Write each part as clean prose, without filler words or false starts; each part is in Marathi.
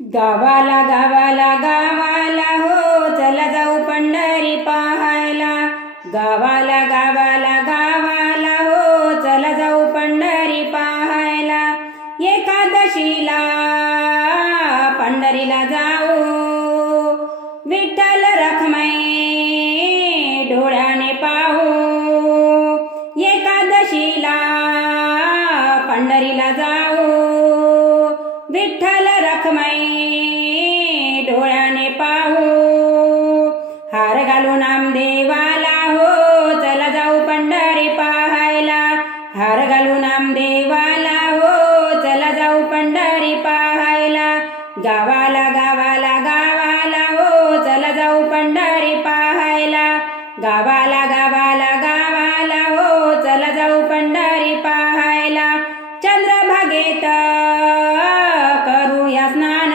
गावाला गावाला गावाला हो चला जाऊ पंढरी पाहायला। गावाला गावाला गावाला हो चला जाऊ पंढरी पाहायला। एकादशीला पंढरीला जाऊ विठ्ठल रखमाई डोळ्याने पाहू। एकादशीला पंढरीला जाऊ विठ्ठल रखमाई डोळ्याने पाहू। हार घालू नामदेवाला हो चला जाऊ पंढरी पाहायला। हार घालू नामदेवाला हो चला जाऊ पंढरी पाहायला। गावाला गावाला गावाला हो चला जाऊ पंढरी पाहायला। गावाला गावाला गावाला हो चला जाऊ पंढरी पाहायला। चंद्रभागेत करूया स्नान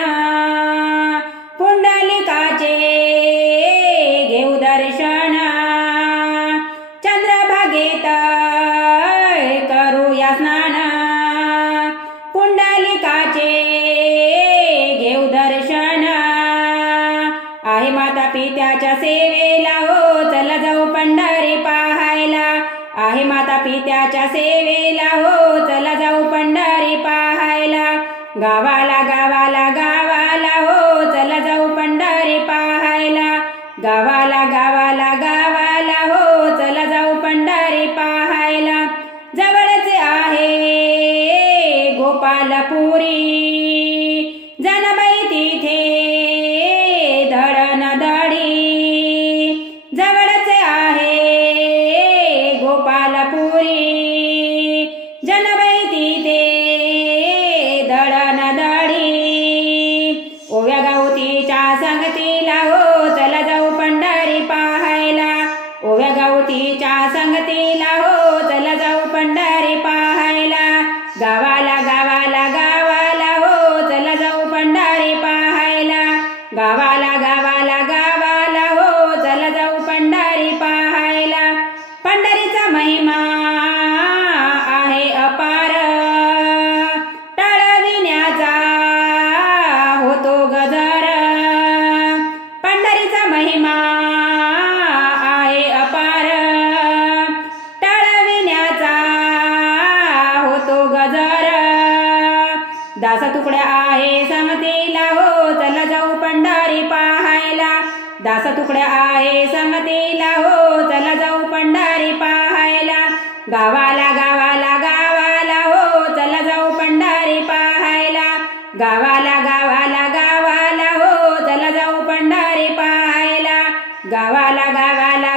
पुंडलिकाचे घेऊ दर्शन। चंद्रभागेत करूया स्नान पुंडलिकाचे घेऊ दर्शन। आहे माता पित्याच्या सेवेला हो चला जाऊ पंढरी पाहायला। आहे माता पित्याच्या सेवेला हो चला जाऊ पंढरी पाहायला। गावाला गावाला गावाला हो चला जाऊ पंढरी पाहायला। गावाला गावाला गावाला हो चला जाऊ पंढरी पाहायला। जवळचे आहे गोपालपुरी जनबाई तिथे दळणदळी। जवळचे आहे गोपालपुरी जनबाई तिथे दळणदळी। ओव्या गावतीच्या संगतीला हो चला जाऊ पंढरी पाहायला। ओव्या गावतीच्या संगतीला हो चला जाऊ पंढरी पाहायला। गावाला गावाला गावाला हो चला जाऊ पंढरी पाहायला। गावाला गावाला गावाला हो चला जाऊ पंढरी पाहायला। पंढरीचा महिमा आहे अपार टळविण्याचा होतो गजर। पंढरीचा महिमा आहे अपार टळविण्याचा होतो गजर। दास तुकड्या आहे संगतीला हो चला जाऊ पंढरी पाहायला। दास तुकड्या आहे संगतीला हो चला जाऊ पंढरी पाहायला। गावाला गावाला गावाला हो चला जाऊ पंढरी पाहायला। गावाला गावाला गावाला हो चला जाऊ पंढरी पाहायला। गावाला गावाला